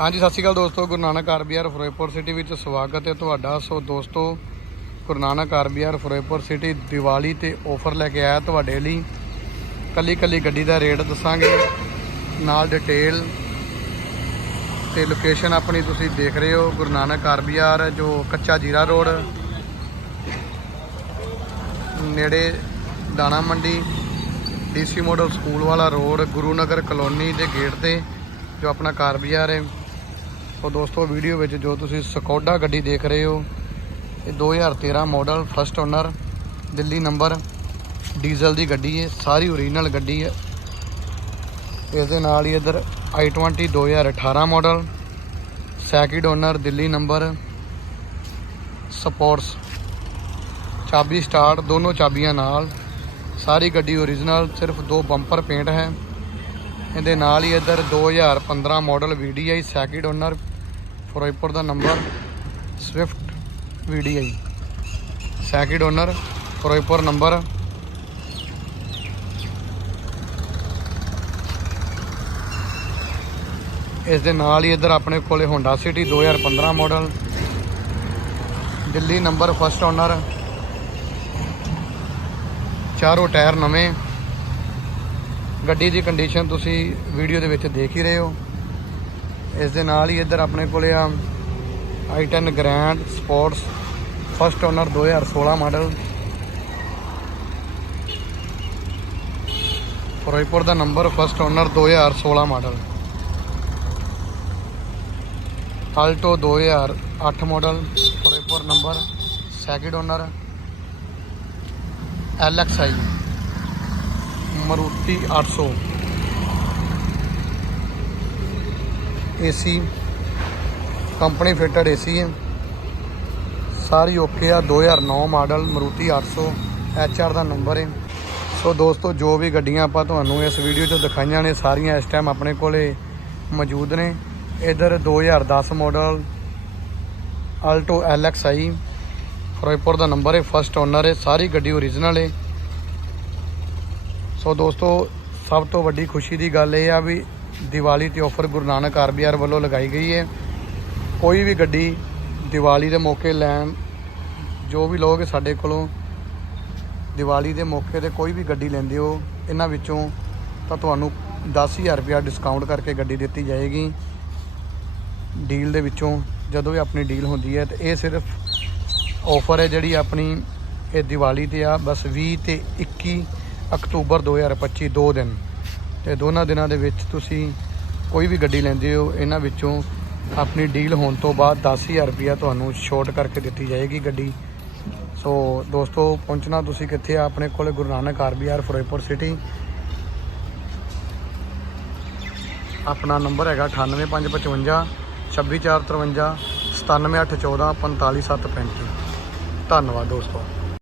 ਹਾਂਜੀ, ਸਤਿ ਸ਼੍ਰੀ ਅਕਾਲ ਦੋਸਤੋ, ਗੁਰੂ ਨਾਨਕ ਆਰਬੀਆਰ ਫਿਰੋਜ਼ਪੁਰ ਸਿਟੀ ਵਿੱਚ ਸਵਾਗਤ ਹੈ ਤੁਹਾਡਾ। ਸੋ ਦੋਸਤੋ, ਗੁਰੂ ਨਾਨਕ ਆਰਬੀਆਰ ਫਿਰੋਜ਼ਪੁਰ ਸਿਟੀ ਦੀਵਾਲੀ ਤੇ ਆਫਰ ਲੈ ਕੇ ਆਇਆ ਤੁਹਾਡੇ ਲਈ। ਕੱਲੀ ਕੱਲੀ ਗੱਡੀ ਦਾ ਰੇਟ ਦੱਸਾਂਗੇ, ਨਾਲ ਡਿਟੇਲ ਤੇ ਲੋਕੇਸ਼ਨ ਆਪਣੀ ਤੁਸੀਂ ਦੇਖ ਰਹੇ ਹੋ, ਗੁਰੂ ਨਾਨਕ ਆਰਬੀਆਰ ਜੋ ਕੱਚਾ ਜੀਰਾ ਰੋਡ, ਨੇੜੇ Dana Mandi DC model school ਵਾਲਾ ਰੋਡ, ਗੁਰੂ ਨਗਰ ਕਲੋਨੀ ਦੇ ਗੇਟ ਤੇ, ਜੋ ਆਪਣਾ ਕਾਰ ਬਾਜ਼ਾਰ ਹੈ। ਸੋ ਦੋਸਤੋ, ਵੀਡੀਓ ਵਿੱਚ ਜੋ ਤੁਸੀਂ ਸਕੋਡਾ ਗੱਡੀ ਦੇਖ ਰਹੇ ਹੋ, ਇਹ 2013 model first owner Delhi number diesel ਦੀ ਗੱਡੀ ਹੈ, ਸਾਰੀ ਓਰੀਜਨਲ ਗੱਡੀ ਹੈ। ਇਸ ਦੇ ਨਾਲ ਹੀ ਇਧਰ i20 2018 model second owner Delhi number sports ਚਾਬੀ ਸਟਾਰਟ ਦੋਨੋਂ ਚਾਬੀਆਂ ਨਾਲ। ਸਾਰੀ ਗੱਡੀ ਓਰੀਜਨਲ ਸਿਰਫ ਦੋ ਬੰਪਰ ਪੇਂਟ ਹੈ। ਇਹਦੇ ਨਾਲ ਹੀ ਇੱਧਰ 2015 model VDI second owner Firozpur ਦਾ number Swift VDI second owner Firozpur number ਇਸ ਦੇ ਨਾਲ ਹੀ ਇੱਧਰ ਆਪਣੇ ਕੋਲੇ Honda City 2015 model Delhi number first owner ਚਾਰੋਂ ਟਾਇਰ ਨਵੇਂ। ਗੱਡੀ ਦੀ ਕੰਡੀਸ਼ਨ ਤੁਸੀਂ ਵੀਡੀਓ ਦੇ ਵਿੱਚ ਦੇਖ ਹੀ ਰਹੇ ਹੋ। ਇਸ ਦੇ ਨਾਲ ਹੀ ਇੱਧਰ ਆਪਣੇ ਕੋਲੇ ਆ i10 grand sports first owner 2016 model Firozpur ਦਾ number first owner 2016 model Alto 2008 model Firozpur number second owner LXI Maruti 800 AC, company fitted AC ਹੈ। ਸਾਰੀ ਓਕੇ ਆ 2009 ਮਾਡਲ, ਮਰੂਤੀ 800 HR ਦਾ ਨੰਬਰ ਹੈ। ਸੋ ਦੋਸਤੋ, ਜੋ ਵੀ ਗੱਡੀਆਂ ਆਪਾਂ ਤੁਹਾਨੂੰ ਇਸ ਵੀਡੀਓ 'ਚ ਦਿਖਾਈਆਂ ਨੇ, ਸਾਰੀਆਂ ਇਸ ਟਾਈਮ ਆਪਣੇ ਕੋਲੇ ਮੌਜੂਦ ਨੇ। ਇਧਰ 2010 ਮਾਡਲ ਆਲਟੋ LXI ਫਿਰੋਜ਼ਪੁਰ ਦਾ ਨੰਬਰ ਹੈ ਫਸਟ ਓਨਰ ਹੈ, ਸਾਰੀ ਗੱਡੀ ਓਰੀਜਨਲ ਹੈ। ਸੋ ਦੋਸਤੋ, ਸਭ ਤੋਂ ਵੱਡੀ ਖੁਸ਼ੀ ਦੀ ਗੱਲ ਇਹ ਆ ਵੀ ਦੀਵਾਲੀ ਤੇ ਆਫਰ ਗੁਰੂ ਨਾਨਕ ਆਰਬੀਆਰ ਵੱਲੋਂ ਲਗਾਈ ਗਈ ਹੈ। ਕੋਈ ਵੀ ਗੱਡੀ ਦੀਵਾਲੀ ਦੇ ਮੌਕੇ ਲੈਣ, ਜੋ ਵੀ ਲੋਕ ਸਾਡੇ ਕੋਲੋਂ ਦੀਵਾਲੀ ਦੇ ਮੌਕੇ ਤੇ ਕੋਈ ਵੀ ਗੱਡੀ ਲੈਂਦੇ ਹੋ, ਇਹਨਾਂ ਵਿੱਚੋਂ ਤਾਂ ਤੁਹਾਨੂੰ 10000 ਰੁਪਇਆ ਡਿਸਕਾਊਂਟ ਕਰਕੇ ਗੱਡੀ ਦਿੱਤੀ ਜਾਏਗੀ। ਡੀਲ ਦੇ ਵਿੱਚੋਂ ਜਦੋਂ ਵੀ ਆਪਣੀ ਡੀਲ ਹੁੰਦੀ ਹੈ ਤੇ ਇਹ ਸਿਰਫ ਆਫਰ ਹੈ ਜਿਹੜੀ ਆਪਣੀ ਇਹ ਦੀਵਾਲੀ ਤੇ ਆ, ਬਸ 20 ਤੇ 21 ਅਕਤੂਬਰ 2025 ਦੋ ਦਿਨ। ਤੇ ਦੋਨਾਂ ਦਿਨਾਂ ਦੇ ਵਿੱਚ ਤੁਸੀਂ ਕੋਈ ਵੀ ਗੱਡੀ ਲੈਂਦੇ ਹੋ, ਇਹਨਾਂ ਵਿੱਚੋਂ ਆਪਣੀ ਡੀਲ ਹੋਣ ਤੋਂ ਬਾਅਦ 10000 ਰੁਪਇਆ ਤੁਹਾਨੂੰ ਛੋਟ ਕਰਕੇ ਦਿੱਤੀ ਜਾਏਗੀ ਗੱਡੀ। ਸੋ ਦੋਸਤੋ, ਪਹੁੰਚਣਾ ਤੁਸੀਂ ਕਿੱਥੇ ਆ? ਆਪਣੇ ਕੋਲ ਗੁਰੂ ਨਾਨਕ ਆਰਬੀਆਰ ਫਿਰੋਜ਼ਪੁਰ ਸਿਟੀ ਆਪਣਾ ਨੰਬਰ ਹੈਗਾ 98555 26453 97814 45735 ਧੰਨਵਾਦ ਦੋਸਤੋ।